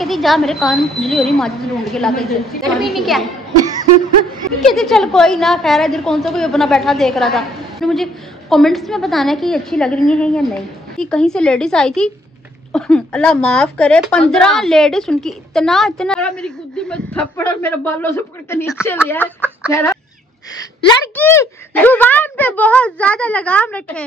कहती जा मेरे कान खुजली हो रही, माचिस ढूंढ के ला के गर्मी नहीं क्या कहती चल कोई ना, खैर इधर कौन सा कोई अपना बैठा देख रहा था। तो मुझे कमेंट्स में बताना है कि अच्छी लग रही है या नहीं। कि कहीं से लेडीज आई थी अल्लाह माफ करे, 15 लेडीज उनकी इतना मेरी गुद्दी में थप्पड़ और मेरे बालों से पकड़ के नीचे लिया। लड़की जुबान पे बहुत ज्यादा लगाम रखे।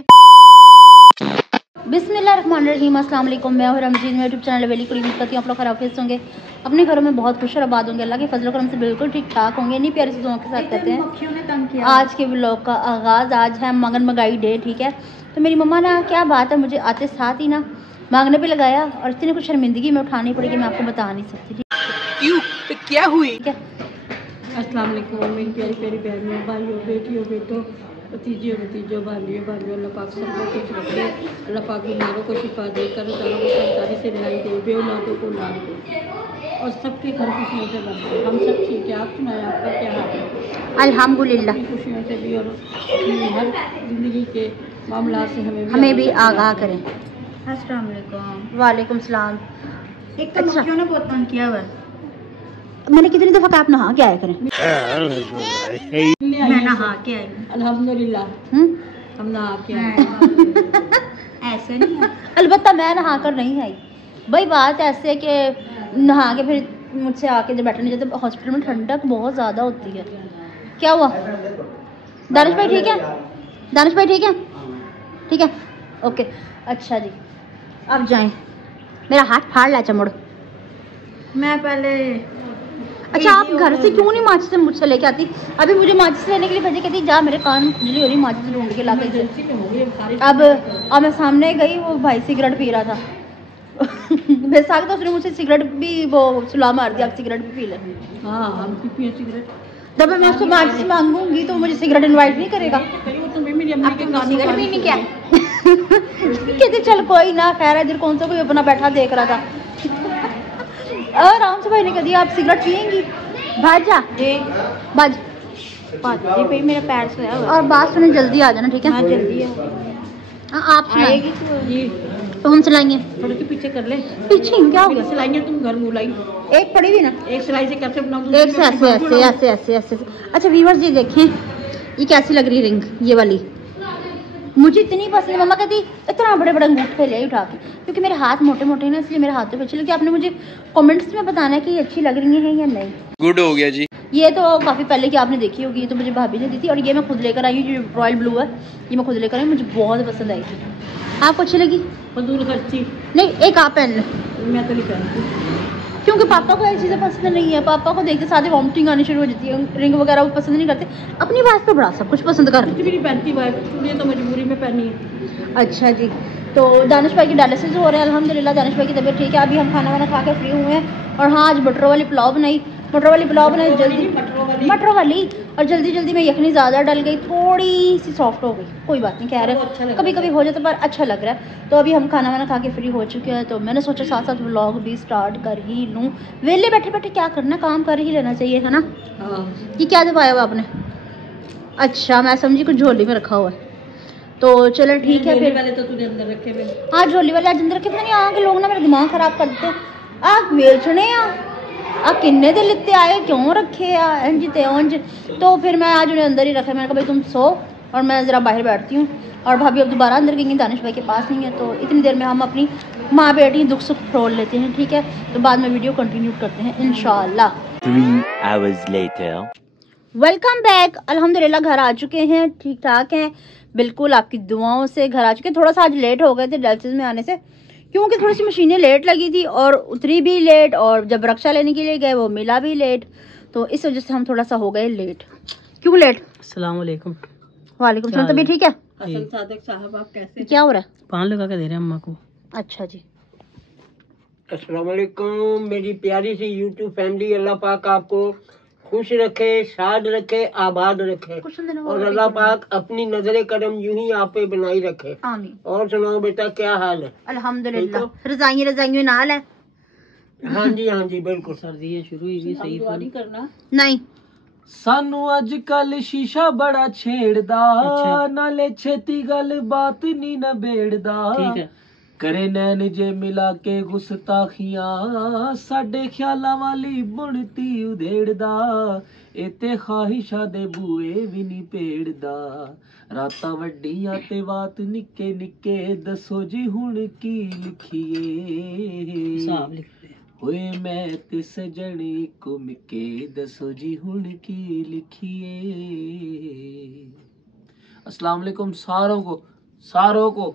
बिस्मिल्लाहिर्रहमानिर्रहीम, अस्सलाम वालेकुम। मैं हूं रमजीन, मेरा यूट्यूब चैनल वेली कुड़ी उम्मीद करती हूं आप लोग खराफिज होंगे, अपने घरों में बहुत खुश और आबाद होंगे, अल्लाह के फजल करम से बिल्कुल ठीक ठाक होंगे। इन्हीं प्यारी चीज़ों के साथ कहते हैं आज के व्लॉग का आगाज़। आज है मंगन मंगाई डे, ठीक है। तो मेरी मम्मा ना, क्या बात है, मुझे आते साथ ही ना मांगने पे लगाया और इतनी कुछ शर्मिंदगी में उठानी पड़ी कि मैं आपको बता नहीं सकती। क्यों, तो क्या हुई? ठीक है। अस्सलाम वालेकुम मेरी प्यारी प्यारी बहनों, भाइयों, बेटियों, बेटों, भतीजियों, भतीजों, भाइयों, भाइयों, अल्लाह पाक सबको खुश रखे, अल्लाह पाक बीमारों को शिफा दे, कर्ज़ को सरकारी से रिहाई दे, बेऔलादों को लाभ दे और सबके घर खुशियों से भर दे। हम सब ठीक है, आप सुनाएं आपका क्या हाल है? अल्हम्दुलिल्लाह। खुशियों से भी और अपनी हर जिंदगी के मामला से हमें भी आगाह करें। अस्सलाम वालेकुम। वालेकुम सलाम। एक तो मक्खियों ने बहुत तंग किया हुआ है। मैंने कितनी दफा कहा आप नहा के आया करें। मैं नहा के आई अल्हम्दुलिल्लाह। हम नहा के आए। ऐसे नहीं है। अलबत्ता मैं नहा कर नहीं आई भाई। बात ऐसे है कि नहा के फिर मुझसे आके जब बैठने जाते, हॉस्पिटल में ठंडक बहुत ज़्यादा होती है। क्या हुआ? दानिश भाई ठीक है? दानिश भाई ठीक है? ठीक है, ओके, अच्छा जी। अब जाएं, मेरा हाथ फाड़ ला चमड़। मैं पहले अच्छा, आप घर से क्यों नहीं माचिस मुझसे लेके आती? अभी मुझे माचिस लेने के लिए भेजे, कहती जा मेरे कान खुजली हो रही, माचिस ढूंढ के ला के। अब मैं सामने गई, वो भाई सिगरेट पी रहा था बेसाख तो उसने मुझसे सिगरेट भी वो सुला मार दिया, आप सिगरेट भी पी ले। हाँ, हम पी सिगरेट। जब मैं उसको माचिस मांगूंगी तो मुझे सिगरेट इनवाइट नहीं करेगा। सिगरेट पीनी क्या कहते चल कोई ना, खैर इधर कौन सा कोई अपना बैठा देख रहा था आराम से। भाई ने कह दिया आप सिगरेट पियेंगी, भाज जा भाज जी भाई, मेरा पैर सोया हुआ। और बात सुने, जल्दी आ जाना, ठीक है? मैं जल्दी है। आप आएगी जी, तो हम चलाएंगे। थोड़ी सी पीछे कर ले। पीछे क्या हो गया? सिलाइयाँ तुम घर मुँह लाई, एक पड़ी भी ना, एक सिलाई से कैसे बनाऊँ? एक से ऐसे ऐसे ऐसे ऐसे ऐसे। अच्छा व्यूअर्स ये देखें, ये कैसी लग रही रिंग, ये वाली मुझे इतनी पसंद है। मम्मा कहती इतना बड़े बड़े अंगूठे ले उठा के, क्योंकि मेरे हाथ मोटे मोटे हैं ना, इसलिए मेरे हाथों पे अच्छी लगी। आपने मुझे कमेंट्स में बताना है कि ये अच्छी लग रही है या नहीं। गुड हो गया जी। ये तो काफ़ी पहले की आपने देखी होगी, ये तो मुझे भाभी ने दी थी, और ये मैं खुद लेकर आई हूँ, जो रॉयल ब्लू है, ये मैं खुद लेकर आई, मुझे बहुत पसंद आई थी। आपको अच्छी लगी? फजूल खर्ची नहीं, एक आप पहन लो। मैं तो नहीं पहनती, क्योंकि पापा को ऐसी चीज़ें पसंद नहीं है। पापा को देखते साथ ही वॉमिटिंग आनी शुरू हो जाती है, रिंग वगैरह वो पसंद नहीं करते। अपनी बात पे बड़ा सब कुछ पसंद कर। कुछ भी नहीं पहनती भाई, चूड़ियाँ तो मजबूरी में पहनी है। अच्छा जी, तो दानिश भाई की डायलिसिस हो रहे हैं, अल्हम्दुलिल्लाह दानिश भाई की तबीयत ठीक है। अभी हम खाना वाना खा के फ्री हुए हैं, और हाँ आज मटर वाली पुलाव बनाई, मटर वाली पुलाव बनाई जल्दी, मटर वाली, और जल्दी जल्दी में यखनी ज़्यादा डल गई, थोड़ी सी सॉफ्ट हो गई। कोई बात नहीं, खैर है, कभी कभी हो जाता है, पर अच्छा लग रहा है। तो अभी हम खाना वाना खा के फ्री हो चुके हैं, तो मैंने सोचा साथ साथ व्लॉग भी स्टार्ट कर ही लूँ। वेले बैठे बैठे क्या करना, काम कर ही लेना चाहिए, है ना? हाँ। ये क्या दबाया हुआ आपने? अच्छा, मैं समझी कुछ झोली में रखा हुआ है, तो चलो ठीक है फिर। पहले तो तूने अंदर रखे हुए। हाँ, झोली वाले आज अंदर रखे। पता नहीं आगे लोग ना मेरा दिमाग खराब कर देते। आप बेचने आ किन्ने दे लेते आए, क्यों रखे आ इंज ते उंज। तो फिर मैं आज उन्हें अंदर ही रखा। मैंने कहा भाई तुम सो और मैं ज़रा बाहर बैठती हूँ। और भाभी अब दोबारा अंदर गई, दानिश भाई के पास नहीं है, तो इतनी देर में हम अपनी माँ बेटी दुख सुख फ्रोल लेते हैं, ठीक है? तो बाद में वीडियो कंटिन्यू करते हैं इंशाल्लाह। 3 hours later. Welcome back. अल्हम्दुलिल्लाह घर आ चुके हैं, ठीक ठाक हैं, बिल्कुल आपकी दुआओं से घर आ चुके हैं। थोड़ा सा आज लेट हो गए थे डायलिसिस में आने से, क्योंकि थोड़ी सी मशीनें लेट लगी थी और उतरी भी लेट, और जब रक्षा लेने के लिए गए वो मिला भी लेट, तो इस वजह से हम थोड़ा सा हो गए लेट। क्यों लेट? अस्सलाम वालेकुम। वालेकुम सलाम। तबीयत ठीक है? हसन सादिक साहब, आप कैसे? क्या हो रहा है? पान लगा के दे रहे हैं अम्मा को। अच्छा जी। अस्सलाम वालेकुम मेरी प्यारी सी यूट्यूब फैमिली, अल्लाह पाक आपको खुश रखे, शाद रखे, आबाद रखे, और अल्लाह पाक अपनी नजरे करम यूं ही आप पे बनाई रखे। आमीन। और सुनाओ बेटा, क्या हाल है? अल्हम्दुलिल्लाह, रजाइयाँ नाल है। हाँ जी बिल्कुल। सर्दी शुरू हुई, सही नहीं करना नहीं, सानू अज कल शीशा बड़ा छेड़दा, अच्छा। नाले छेती गल बात नी नबेड़दा। ठीक है। करे नैन जे मिला के गुस्ताखियां साडे ख्यालां वाली बुणती उधेड़दा इते ख्वाहिशां दे बूए भी नहीं पेड़दा रातां वड्डियां ते बात निक्के निक्के दसो जी हुण की लिखिए होए मैं ते सजनी को मिके दसो जी हुण की लिखिए। अस्सलाम वालेकुम सारों को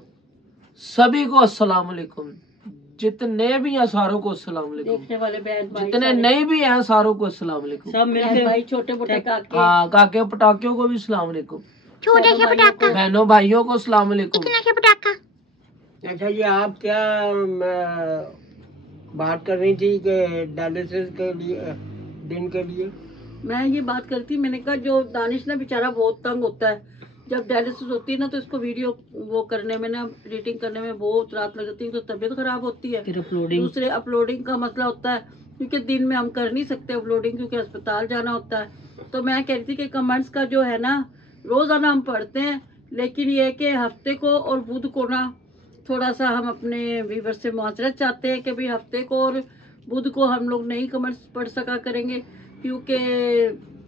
सभी को अस्सलाम वालेकुम, जितने भी हैं सारों को अस्सलाम वालेकुम, देखने वाले बहन भाई जितने नहीं भी हैं सारों को अस्सलाम वालेकुम, सब मिलके भाई छोटे मोटे काके हाँ काके पटाखियों को भी अस्सलाम वालेकुम, छोटे से पटाखा, बहनों भाइयों को अस्सलाम वालेकुम। इतना से पटाखा। अच्छा जी, आप क्या बात कर रही थी कि डायलिसिस के लिए दिन के लिए? मैं ये बात करती, मैंने कहा जो दानिश ना बेचारा बहुत तंग होता है जब डायलिसिस होती है ना, तो इसको वीडियो वो करने में ना, एडिटिंग करने में बहुत रात लग जाती है, तो तबीयत खराब होती है। दूसरे अपलोडिंग का मसला होता है क्योंकि दिन में हम कर नहीं सकते अपलोडिंग, क्योंकि अस्पताल जाना होता है। तो मैं कह रही थी कि कमेंट्स का जो है ना रोजाना हम पढ़ते हैं, लेकिन ये है कि हफ्ते को और बुध को ना थोड़ा सा हम अपने व्यूवर से मुआवजत चाहते हैं कि भाई हफ्ते को और बुध को हम लोग नहीं कमेंट्स पढ़ सका करेंगे, क्योंकि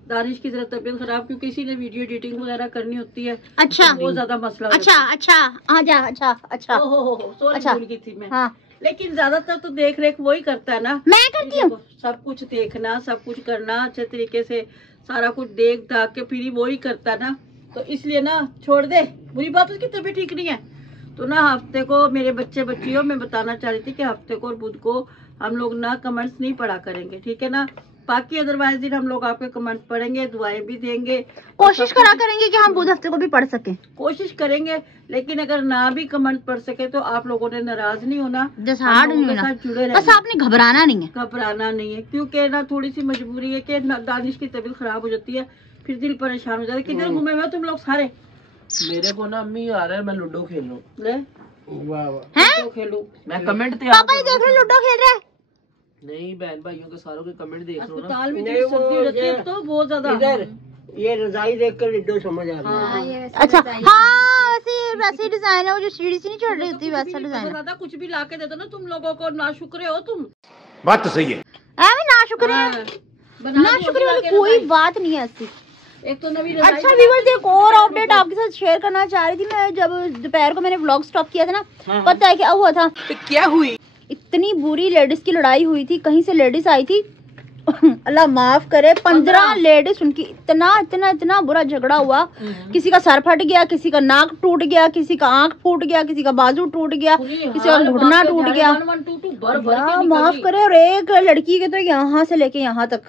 दानिश की जरा तबीयत खराब, क्योंकि इसी ने वीडियो एडिटिंग वगैरह करनी होती है। अच्छा, बहुत ज्यादा मसला अच्छा अच्छा आजा, अच्छा अच्छा सॉरी अच्छा। भूल गई थी मैं। हाँ, लेकिन ज्यादातर तो देख रेख वही करता है ना, मैं करती हूँ। सब कुछ देखना, सब कुछ करना, अच्छे तरीके से सारा कुछ देख ढाक के फिर वही करता है ना, तो इसलिए ना छोड़ दे। बुरी बात उसकी तबीयत ठीक नहीं है, तो ना हफ्ते को मेरे बच्चियों मैं बताना चाह रही थी कि हफ्ते को और बुध को हम लोग ना कमेंट्स नहीं पढ़ा करेंगे, ठीक है ना। बाकी अदरवाइज दिन हम लोग आपके कमेंट पढ़ेंगे, दुआएं भी देंगे, कोशिश करा करेंगे कि हम बुध हफ्ते को भी पढ़ सके, कोशिश करेंगे। लेकिन अगर ना भी कमेंट पढ़ सके तो आप लोगों ने नाराज नहीं होना, डिसहार्ड नहीं होना, जुड़े बस आपने घबराना नहीं है। घबराना नहीं है, क्योंकि ना थोड़ी सी मजबूरी है कि दानिश की तबीयत खराब हो जाती है, फिर दिल परेशान हो जाता है। किधर घूमे हुए हो तुम लोग सारे? मेरे को ना अम्मी आ रहा है, मैं लूडो खेल लूं। ले वाह वाह, हैं? खेलूं मैं कमेंट तैयार पापा ये देख रहे लूडो खेल रहे हैं। नहीं बहन भाइयों के सारों के कमेंट देख लो ना। अस्पताल में नहीं, वो सर्दी हो जाती है ये- तो बहुत ज्यादा। इधर ये रजाई देख कर लिड्डो समझ आ रहा है। अच्छा हाँ, वैसे डिजाइन है, वो जो सीढ़ी से नहीं चढ़ रही होती वैसा डिजाइन है। ज्यादा कुछ भी ला के दे दो ना, तुम लोगों को ना शुक्र हो तुम। बात तो सही है। ऐਵੇਂ ना शुक्र है, बना ना दो शुक्र ला वाली के कोई रजाई। बात नहीं है ऐसी। एक तो नवी रजाई अच्छा बना व्यूअर्स, के एक और अपडेट आपके साथ शेयर करना चाह रही थी मैं। जब दोपहर को मैंने व्लॉग स्टॉप किया था ना, पता है क्या हुआ था? क्या हुई? इतनी बुरी लेडीज की लड़ाई हुई थी। कहीं से लेडीज आई थी अल्लाह माफ करे, 15 लेडीज, उनकी इतना इतना इतना बुरा झगड़ा हुआ। किसी का सर फट गया, किसी का नाक टूट गया, किसी का आंख फूट गया, किसी का बाजू टूट गया, किसी का घुटना टूट गया। अल्लाह माफ करे। और एक लड़की के तो यहाँ से लेके यहाँ तक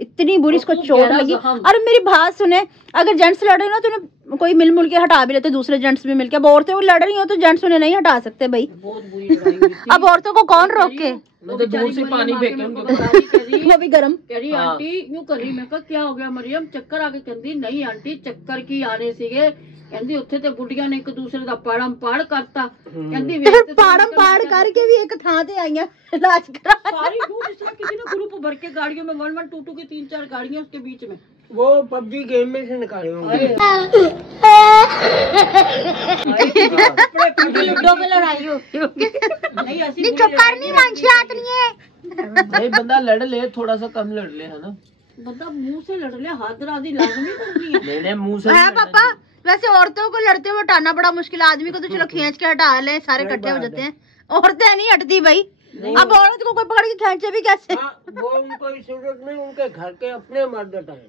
इतनी बुरी इसको चोट लगी। और मेरी बात सुने, अगर जेंट्स लड़ रहे हो ना तो उन्हें कोई मिल के हटा भी लेते, दूसरे जेंट्स भी मिलके। अब औरतें लड़ रही हो तो जेंट्स उन्हें नहीं हटा सकते भाई। बहुत बुरी लड़ाई हुई थी। अब औरतों को कौन रोके? मैं तो दूर से पानी फेंके उनके वो भी गर्म। कह रही हाँ। आंटी यूं कर रही, मैं कहा क्या हो गया मरियम, चक्कर आ गए? कहती नहीं आंटी चक्कर की आने सीगे, ਕਹਿੰਦੀ ਉੱਥੇ ਤੇ ਬੁੱਢੀਆਂ ਨੇ ਇੱਕ ਦੂਸਰੇ ਦਾ ਪਾੜਮ ਪਾੜ ਕਰਤਾ। ਕਹਿੰਦੀ ਵੇਖ ਤੇ पाड़म पाड़ करके भी एक थां ते आईया इलाज करा। सारी दूर जिस तरह किसी ने ग्रुप भर के गाड़ियों में 1122 की 3-4 गाड़ियां उसके बीच में। वो पबजी गेम में से निकाले होंगे। लूडो में लड़ाई हो नहीं ऐसी नहीं, चुप कर, नहीं मानसी आत नहीं है। भाई बंदा लड़ ले, थोड़ा सा कम लड़ ले, है ना। बंदा मुंह से लड़ ले, हाथ राजी लाजमी करनी है। नहीं मुंह से है नहीं लड़ना पापा, वैसे औरतों को लड़ते हुए हटाना बड़ा मुश्किल है। आदमी को तो चलो खींच के हटा ले, सारे इकट्ठे हो जाते हैं। औरतें नहीं हटती भाई। अब औरत को कोई पकड़ के खींचे भी कैसे? हाँ, वो उनको इस सूरत में उनके घर के अपने मर्द हटाए।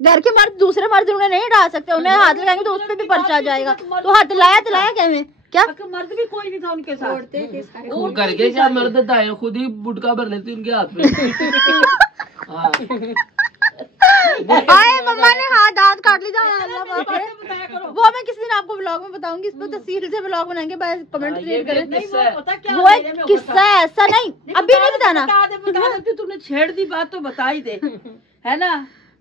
घर के मर्द दूसरे मर्द उन्हें नहीं हटा सकते। उन्हें हाथ लगाएंगे तो उस पे भी पर्चा आ जाएगा। तो हाथ लाया क्या में क्या? आखिर मर्द भी कोई नहीं था उनके साथ। वो करके क्या मर्द आए, खुद ही बुटका भर लेती उनके हाथ में। हाँ। आए मम्मा ने हाथ दांत काट ली था। अल्लाह माफ करे। वो मैं किसी दिन आपको व्लॉग में बताऊंगी। इस पे तफसील से व्लॉग बनाएंगे, बस कमेंट क्रिएट करें। नहीं वो पता क्या वो एक किस्सा है, ऐसा नहीं अभी नहीं बताना। बता दे, तुमने छेड़ दी बात तो बता ही दे, है ना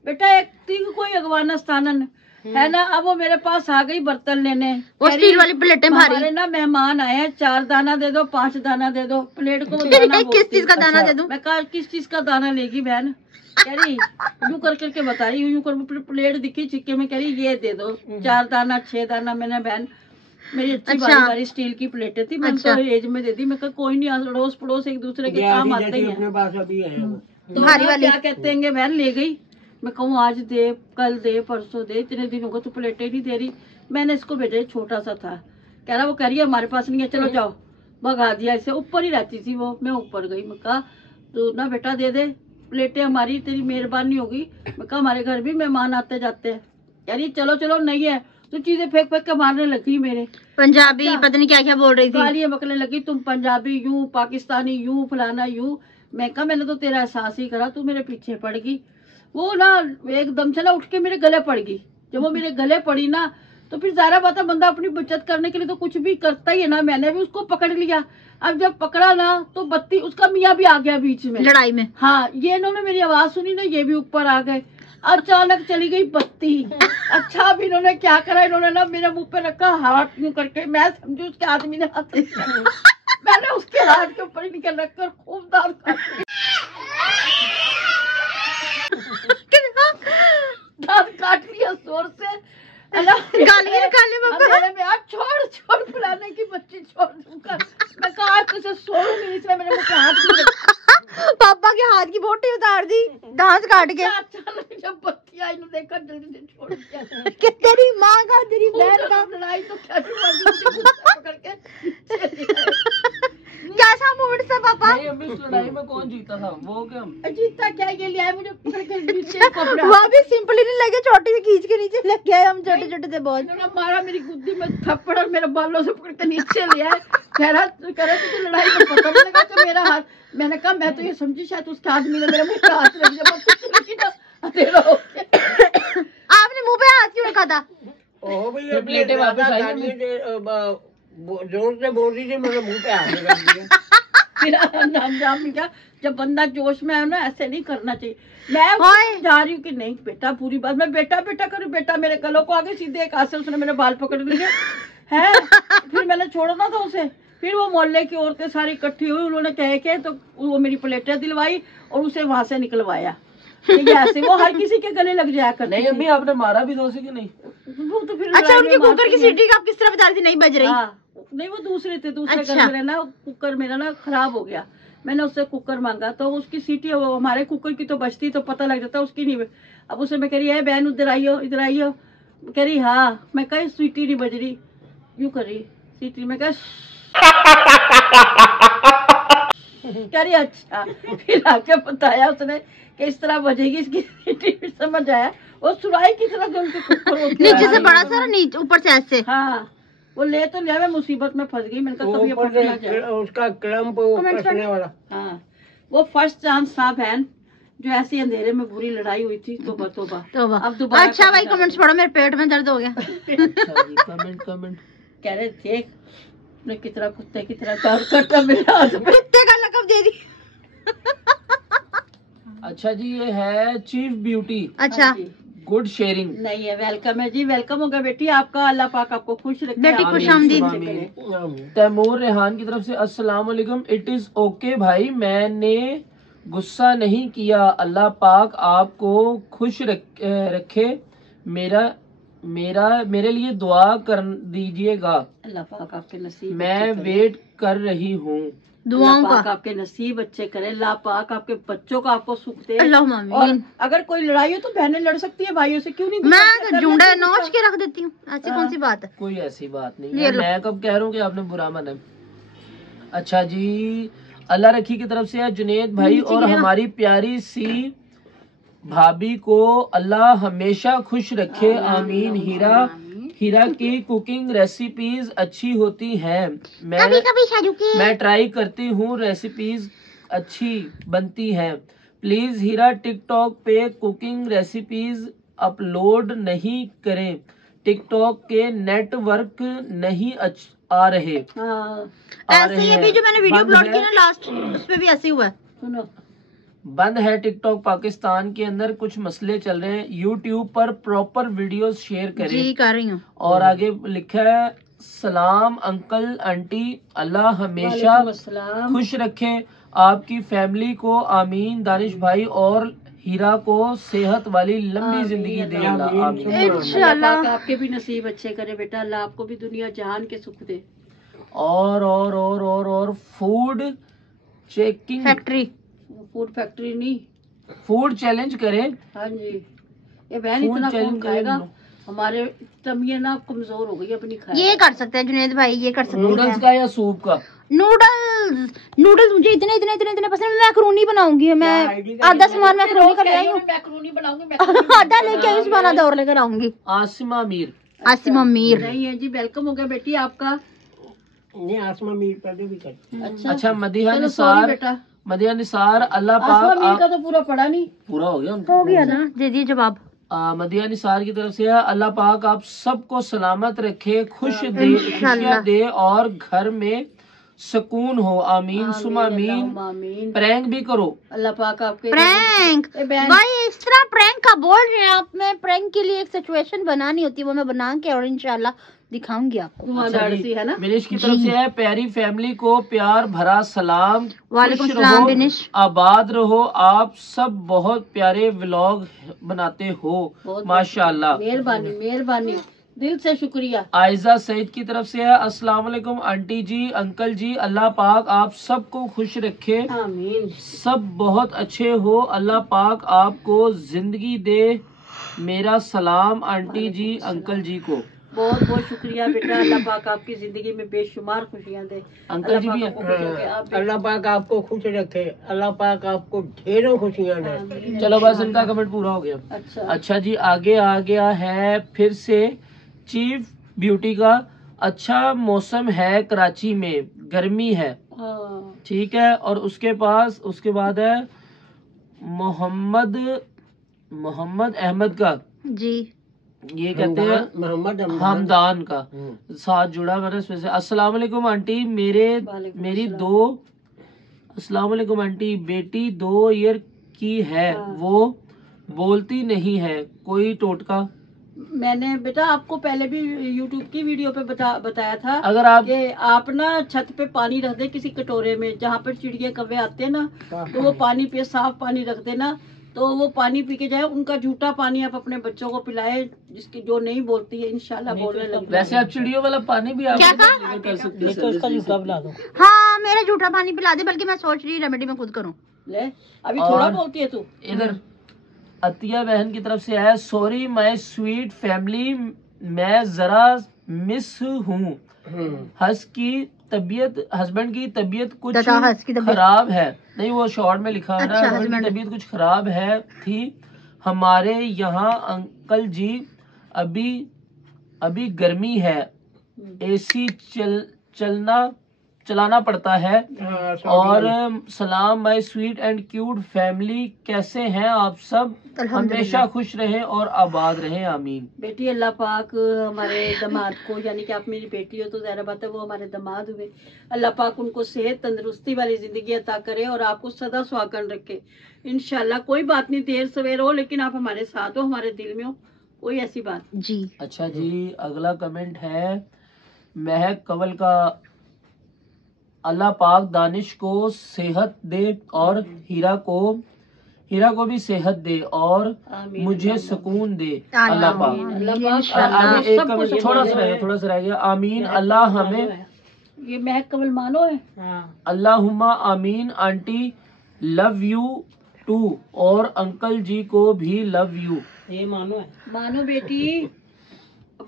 बेटा। एक तीन कोई अगवाना स्थानन है ना। अब वो मेरे पास आ गई बर्तन लेने, वो स्टील वाली प्लेटें भारी। हमारे ना मेहमान आए हैं, 4 दाना दे दो, 5 दाना दे दो। प्लेट को वो दाना किस चीज का दाना दे दूं? मैं कहा किस चीज का दाना लेगी बहन? कह रही यूं कर करके बताई, यूं कर प्लेट दिखी चिक्के में, कह रही ये दे दो 4 दाना 6 दाना। मैंने बहन मेरी अच्छी अच्छा। बारी बारी स्टील की प्लेटें थी, मैं अच्छा। उनको एज में दे दी। मैं कहा कोई नहीं, अड़ोस पड़ोस एक दूसरे के काम आते ही हैं। अपने पास अभी है वो। तो भारी ना वाली। क्या कहते हैं, बहन ले गई। मैं कहूँ आज दे, कल दे, परसों दे, इतने दिन होगा तू प्लेटें नहीं दे रही। मैंने इसको भेजा, छोटा सा था, कह रहा वो कह रही है हमारे पास नहीं है, चलो जाओ। भगा दिया इसे। ऊपर ही रहती थी वो, मैं ऊपर गई। मैं कहा तू ना बेटा दे दे प्लेटें, हमारी तेरी मेहरबानी होगी। मैं कहा हमारे घर भी मेहमान आते जाते हैं। कह रही चलो चलो, नहीं है तो चीजें फेंक फेंक के मारने लगी मेरे। पंजाबी अच्छा। पता नहीं क्या क्या बोल रही थी। गालियां बकने लगी, तुम पंजाबी यूं, पाकिस्तानी यूं, फलाना यूं। मैं कहा मैंने तो तेरा एहसास ही करा, तू मेरे पीछे पड़ गई। वो ना एकदम से ना उठ के मेरे गले पड़ गई। जब वो मेरे गले पड़ी ना, तो फिर ज़ाहिर बात है बंदा अपनी बचत करने के लिए तो कुछ भी करता ही है ना। मैंने भी उसको पकड़ लिया। अब जब पकड़ा ना तो बत्ती, उसका मियाँ भी आ गया बीच में लड़ाई में। हाँ, ये इन्होंने मेरी आवाज सुनी ना, ये भी ऊपर आ गए। अचानक चली गई बत्ती। अच्छा, अब इन्होंने क्या करा, इन्होंने ना मेरे मुंह पे रखा हाथ यूं करके। मैं समझू उसके आदमी ने हाथ मैंने उसके हाथ के ऊपर ही निकल रखकर खूब दांत काट लिया जोर से। गालियां निकाले पापा। में आज छोड़ छोड़ फुलाने की बच्ची छोड़ दूंगा। मैं कहा आज तुझे छोड़ूंगी, इसलिए मेरे मुंह पे हाथ पापा के हाथ की बोटी उतार दी दांत काट के। अचानक जब बत्ती आई ना, देखा जल्दी से छोड़ दिया। कि तेरी माँ का तेरी बहन का लड़ाई तो क्या पकड़ के कैसा मूड था पापा? नहीं अभी इस लड़ाई में कौन जीता था? वो क्या जीता क्या, ये ले आए मुझे पकड़ के नीचे कपड़ा। वो भी सिंपली नहीं लगे, छोटी से खींच के नीचे लग गए। हम छोटे छोटे थे बहुत। इन्होंने मारा मेरी गुद्दी में थप्पड़ और मेरे बालों से पकड़ के नीचे ले आए। कह रहा तुझे लड़ाई में पता नहीं लगा तो मेरा हाथ। मैंने कहा मैं तो ये समझी शायद उसके आदमी ने मेरे मुंह पे हाथ रख दिया। आपने मुंह पे हाथ क्यों रखा था? ओ भैया ये प्लेटें वापस आई आदमी ने जोर से बोल रही थी, मेरे मुंह पे हाथ लगा दिया। मेरा नाम जाम क्या, जब बंदा जोश में है ना, ऐसे नहीं करना चाहिए। मैं हाय। जा रही हूँ कि नहीं बेटा, पूरी बात मैं बेटा बेटा करूँ। बेटा मेरे गलों को आगे सीधे एक हाथ से उसने मेरे बाल पकड़ लिए है। फिर मैंने छोड़ना था उसे। फिर वो मोहल्ले की औरतें सारी इकट्ठी हुई, उन्होंने कह के तो वो मेरी प्लेटें दिलवाई और उसे वहां से निकलवाया। ऐसे वो हर किसी के गले लग जाया करती नहीं थी। अभी आपने मारा भी तो उसे कि नहीं? वो तो फिर अच्छा, लड़ाई उनकी में कुकर की मारती हैं। सीटी का आप किस तरह बता रही थी नहीं बज रही? हाँ, नहीं वो दूसरे थे, दूसरे अच्छा। घर में ना कुकर मेरा ना खराब हो गया। मैंने उससे कुकर मांगा तो उसकी सीटी, वो हमारे कुकर की तो बजती तो पता लग जाता, उसकी नहीं। अब उसे मैं कह रही है बहन इधर आइयो इधर आइयो। कह रही हाँ। मैं कही सीटी नहीं बज रही, यूं कर रही सीटी। मैं कह रही अच्छा। फिर आके बताया उसने कि इस तरह बजेगी इसकी सीटी। फिर समझ आया वो सुराई की तरह जो उनके कुकर होती है। नीचे से बड़ा सारा, नीचे ऊपर से ऐसे। हाँ, वो ले तो लिया, मैं मुसीबत में फंस गई। मैंने कहा कभी ये ऊपर फंस ना से जाए। उसका क्रम्प वो कसने वाला। हाँ, वो फर्स्ट चांस था बहन, जो ऐसे अंधेरे में बुरी लड़ाई हुई थी। तोबा तोबा। तो अब दोबारा अच्छा कभी भाई ना कमेंट्स पढ़ो, मेरे पेट में दर्द हो गया। कमेंट कह रहे थे ने कितना कुत्ते की तरह दौड़ करता मेरे हाथ में। कुत्ते का लकब दे दी। अच्छा जी, ये है चीफ ब्यूटी अच्छा हाँ जी। Good sharing. नहीं है, वेलकम है जी, वेलकम होगा बेटी आपका। अल्लाह पाक आपको खुश रखे। बेटी आप खुश भी आमदीद। खुश रखे। तैमूर रेहान की तरफ से अस्सलाम वालेकुम। इट इज ओके भाई, मैंने गुस्सा नहीं किया। अल्लाह पाक आपको खुश रखे। मेरे लिए दुआ कर दीजिएगा। अल्लाह पाक आपके नसीब मैं अच्छे करे। वेट कर रही हूँ। दुआओं अल्लाह पाक का। आपके नसीब अच्छे करे। अल्लाह पाक आपके बच्चों का आपको सुख दे। अल्लाहुम्मा और आमीन। अगर कोई लड़ाई हो तो बहनें लड़ सकती है भाइयों से, क्यों नहीं? मैं करना तो झुंडा चाहिए नोच उसका। के रख देती हूँ, ऐसी कौन सी बात है? कोई ऐसी बात नहीं ये है, लो। मैं कब कह रहा हूँ कि आपने बुरा माना। अच्छा जी, अल्लाह रखी की तरफ से है जुनेद भाई। नीचे और गिरा। हमारी प्यारी सी भाभी को अल्लाह हमेशा खुश रखे, आमीन। हीरा की कुकिंग रेसिपीज अच्छी होती हैं। कभी शाहरुख मैं ट्राई करती हूँ, रेसिपीज अच्छी बनती हैं। प्लीज हीरा टिकटॉक पे कुकिंग रेसिपीज अपलोड नहीं करें, टिकटॉक के नेटवर्क नहीं आ रहे। हाँ, ऐसे ही अभी जो मैंने वीडियो बंद अपलोड है। की ना लास्ट, उस पे भी ऐसे ही हुआ है। सुनो, बंद है टिकटॉक, पाकिस्तान के अंदर कुछ मसले चल रहे हैं। यूट्यूब पर प्रॉपर वीडियोस शेयर करें। जी कर रही हूँ। और आगे लिखा है सलाम अंकल आंटी, अल्लाह हमेशा वालेकुम अस्सलाम। खुश रखे आपकी फैमिली को, आमीन। दानिश भाई और हीरा को सेहत वाली लंबी जिंदगी दे अल्लाह, आमीन। इंशाल्लाह। अल्लाह आपके भी नसीब अच्छे करे बेटा, अल्लाह आपको भी दुनिया जहान के सुख दे। और food checking factory, food factory नहीं, फूड चैलेंज करे। हाँ जी, ये बहन फूड इतना कौन चैलेंज खाएगा, करे। हमारे तमिया ना कमजोर हो गई अपनी खाए। ये कर सकते हैं जुनेद भाई, ये कर सकते नूडल्स हैं। का या सूप का? नूडल्स मुझे इतने इतने इतने इतने पसंद है। मैं मैकरोनी बनाऊंगी, मैं आधा सामान मैकरोनी का ले आई हूँ, मैक्रोनी बनाऊंगी आधा लेके आई हूँ, सामान आधा और लेकर आऊंगी। आसिमा मीर, आसिमा मीर। नहीं है जी, वेलकम हो गया बेटी आपका। नहीं आसमा मीर पहले भी कर। अच्छा मदिहा चलो सॉरी निसार, बेटा, मदिहा निसार अल्लाह आसमा पाक मीर का तो पूरा पड़ा नहीं। पूरा हो गया उनका। हो गया ना, दे दिए जवाब। मदिया निसार की तरफ से है, अल्लाह पाक आप सबको सलामत रखे, खुश दे, इंशाल्लाह। खुशियां दे और घर में सुकून हो, आमीन सुमा आमीन। अल्लाहुम्मा आमीन। प्रैंक भी करो। अल्लाह पाक आपके प्रैंक ए बहन, भाई, इस तरह प्रैंक का बोल रहे हैं आप। मैं प्रैंक के लिए एक सिचुएशन बनानी होती है, वो मैं बना के और इंशाल्लाह दिखाऊंगी आपको। धुआंधार सी है ना। बिनिश की तरफ से है, प्यारी फैमिली को प्यार भरा सलाम, वालेकुम खुश सलाम रहो, बिनिश। आबाद रहो, आप सब बहुत प्यारे व्लॉग बनाते हो, बहुत माशाल्लाह। मेहरबानी मेहरबानी, दिल से शुक्रिया। आयजा सईद की तरफ से है, अस्सलाम वालेकुम आंटी जी, अंकल जी, अल्लाह पाक आप सबको खुश रखे, आमीन। सब बहुत अच्छे हो, अल्लाह पाक आपको जिंदगी दे, मेरा सलाम आंटी जी अंकल जी को। बहुत बहुत शुक्रिया बेटा, अल्लाह पाक आपकी जिंदगी में बेशुमार खुशियां दे। अंकल जी भी अल्लाह पाक आपको खुश रखे, आप भी- अल्लाह पाक आपको खुश रखे, अल्लाह पाक आपको ढेरों खुशियां दे। आमीन। चलो बस इनका कमेंट पूरा हो गया। अच्छा अच्छा जी, आगे आ गया है फिर से चीफ ब्यूटी का, अच्छा मौसम है कराची में, गर्मी है, हाँ। ठीक है। और उसके बाद है मोहम्मद अहमद का, जी ये कहते हैं मोहम्मद हमदान का साथ जुड़ा मैंने इसमें से। अस्सलाम वालेकुम आंटी, वालेकुम मेरी अस्सलाम। अस्सलाम वालेकुम आंटी, बेटी 2 ईयर की है, हाँ। वो बोलती नहीं है, कोई टोटका? मैंने बेटा आपको पहले भी यूट्यूब की वीडियो पे बताया था अगर आप कि आप ना छत पे पानी रख दे किसी कटोरे में, जहाँ पर चिड़िया कौवे आते हैं ना, तो वो पानी पे साफ पानी रख देना, तो वो पानी पी के जाए। उनका झूठा पानी आप अपने बच्चों को पिलाए, जिसकी जो नहीं बोलती है इंशाल्लाह बोलने लगे। वैसे आप चिड़ियों वाला पानी भी आप क्या लेकर कर सकते हैं। उसका जूता बना दो। हाँ, मेरा झूठा पानी पिला दे, बल्कि मैं सोच रही रेमेडी में खुद करूँ। ले अभी और- थोड़ा बोलती है तू। इधर अतिया बहन की तरफ से है, सॉरी माय स्वीट फैमिली, मैं जरा मिस हूँ, हस्बैंड की तबीयत कुछ दादा, हंस की तबीयत। खराब है। नहीं, वो शॉर्ट में लिखा है ना, अच्छा, हस्बैंड की husband। तबीयत कुछ खराब है थी हमारे यहाँ, अंकल जी अभी गर्मी है, एसी चलाना पड़ता है। और सलाम my sweet and cute family, कैसे हैं आप सब, हमेशा खुश रहें और आबाद रहें, आमीन। बेटी अल्लाह पाक हमारे दामाद को, यानी कि आप मेरी बेटी हो तो ज़ाहिर बात है वो हमारे दामाद हुए, अल्लाह पाक उनको सेहत तंदुरुस्ती वाली ज़िंदगी अता करे और आपको सदा सुहागन रखे इंशाल्लाह। कोई बात नहीं, देर सवेर हो, लेकिन आप हमारे साथ हो, हमारे दिल में हो, कोई ऐसी बात। जी अच्छा जी, अगला कमेंट है महक कंवल का, अल्लाह पाक दानिश को सेहत दे और हीरा को भी सेहत दे और आमीन। मुझे सुकून दे, अल्लाह पाक। अल्लाह पाक इंशाल्लाह। आगे एक सबको कमेंट सुकून थोड़ा दे। सा रह गया, आमीन। अल्लाह हमें, ये महक कमल मानो है। अल्लाहुम्मा आमीन। आंटी लव यू टू, और अंकल जी को भी लव यू। ये मानो है।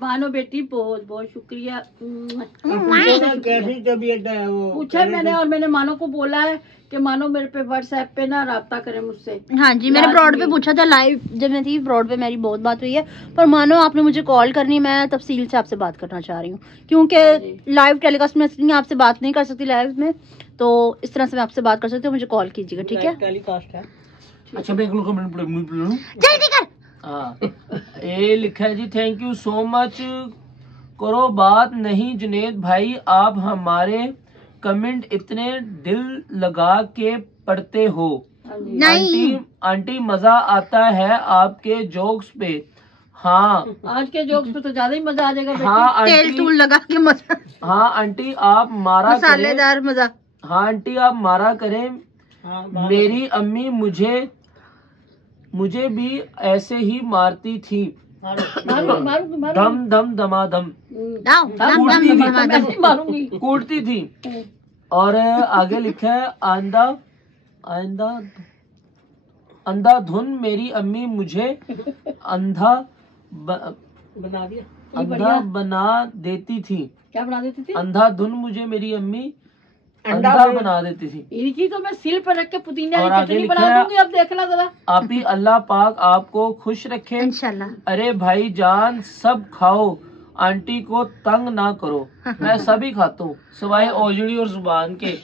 मानो बेटी बहुत बहुत शुक्रिया। कैसी तबीयत है वो? पूछा मैंने, और मैंने मानो को बोला है कि मानो मेरे पे व्हाट्सएप पे ना राब्ता करे मुझसे। हाँ जी, मैंने ब्रॉड पे लाजमी। पूछा था, लाइव जब मैं थी ब्रॉड पे मेरी बहुत बात हुई है, पर मानो आपने मुझे कॉल करनी, मैं तफसील से आपसे बात करना चाह रही हूँ, क्योंकि लाइव टेलीकास्ट में इसलिए आपसे बात नहीं कर सकती लाइव में, तो इस तरह से मैं आपसे बात कर सकती हूँ, मुझे कॉल कीजिएगा, ठीक है? टेलीकास्ट है। अच्छा, मैं एक कमेंट पढ़ूं। जल्दी कर। हाँ, ये लिखा है जी, थैंक यू सो मच, करो बात नहीं जुनेद भाई, आप हमारे कमेंट इतने दिल लगा के पढ़ते हो। नहीं, आंटी मजा आता है आपके जोक्स पे। हाँ आज के जोक्स पे तो ज्यादा ही मजा आ जाएगा बेटी। हाँ तेल आंटी, तूल लगा के मजा, हाँ आंटी आप मारा करें। मसालेदार मजा। हाँ आंटी आप मारा करें, हाँ, मेरी अम्मी मुझे मुझे भी ऐसे ही मारती थी, धम धम धमाधम कूटती थी। और आगे लिखा है आंधा आंधा अंधाधुन मेरी अम्मी मुझे अंधा बना देती थी। क्या बना देती थी? अंधाधुन मुझे मेरी अम्मी अंधा बना देती थी। इनकी तो मैं सिल पर रख के पुदीने और की आगे चटनी लिखा बना है, दूंगी। अब देखना जरा। आप ही अल्लाह पाक आपको खुश रखे इंशाल्लाह। अरे भाई जान सब खाओ, आंटी को तंग ना करो। मैं सभी खाता हूँ सिवाय ओजड़ी और जुबान के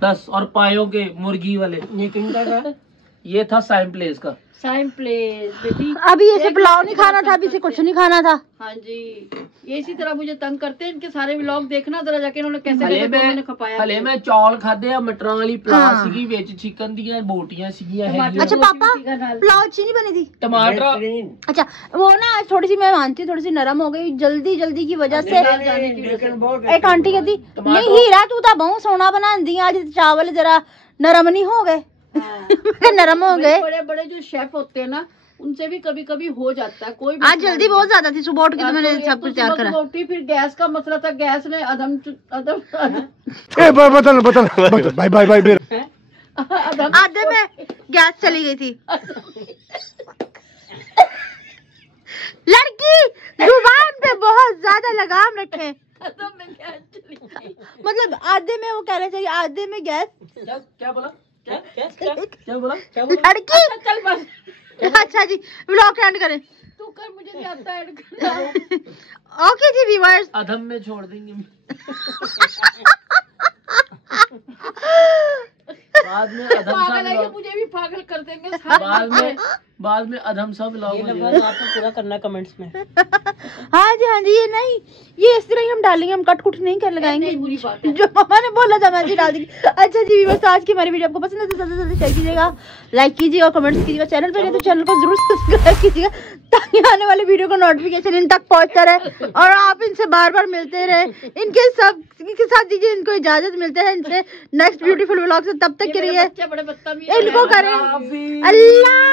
10 और पायों के मुर्गी वाले। ये था साइम प्लेस का। साइम प्लेस बेटी। अभी ऐसे पुलाव नहीं खाना था, अभी से कुछ नहीं खाना था। हाँ जी, ये इसी तरह मुझे तंग करते हैं। इनके सारे व्लॉग देखना जरा जाके, इन्होंने कैसे खपाया। हले मैं चौल खाधे आ मटरां वाली पलास सीगी, विच चिकन दीयां बोटियां सीगियां हैगियां। अच्छा पापा पुलाव अच्छी नहीं बनी थी? टमाटर अच्छा वो ना थोड़ी सी मैं मानती हूँ, थोड़ी सी नरम हो गई जल्दी की वजह से। एक आंटी कहती नहीं हीरा तू तो बहुत सोना बना दी, आज चावल जरा नरम नहीं हो गए। नरम हो गए। बड़े बड़े जो शेफ होते हैं ना, उनसे भी कभी कभी हो जाता है। कोई आज जल्दी बहुत ज्यादा थी, सुबह उठ के तो मैंने सब कुछ तैयार करा। रोटी, फिर गैस का मसला था, गैस ने अदम आधे में गैस चली गई थी। लड़की जुबान पे बहुत ज्यादा लगाम रखे। मतलब आधे में वो कहना चाहिए, आधे में गैस। क्या बोला? क्या बोला? लड़की चल बस। अच्छा जी व्लॉग एंड करें। तू कर, मुझे नहीं आता ऐड करना। ओके जी व्यूअर्स, अधम में छोड़ देंगे। बाद में अधम पागल है सा कि मुझे भी पागल कर देंगे। बाद में अधम सा व्लॉग आपको पूरा करना कमेंट्स में। हाँ जी ये नहीं, ये इस तरह ही हम डालेंगे, हम कट कुट नहीं कर लगाएंगे। बुरी बात है। जो मामा ने बोला था मैं जी डाल देंगी। अच्छा जी व्यूअर्स, आज की हमारी वीडियो आपको पसंद है तो जल्दी जल्दी शेयर कीजिएगा, लाइक कीजिए और कमेंट्स कीजिएगा। चैनल पर नहीं तो चैनल को जरूर सब्सक्राइब कीजिएगा ताकि आने वाले वीडियो का नोटिफिकेशन इन तक पहुंचता रहे और आप इनसे बार बार मिलते रहे। इनके साथ दीजिए इनको इजाजत, मिलते हैं इनसे नेक्स्ट ब्यूटीफुल व्लॉग से। तब तक के लिए बड़े बदतमीज इनको करें अल्लाह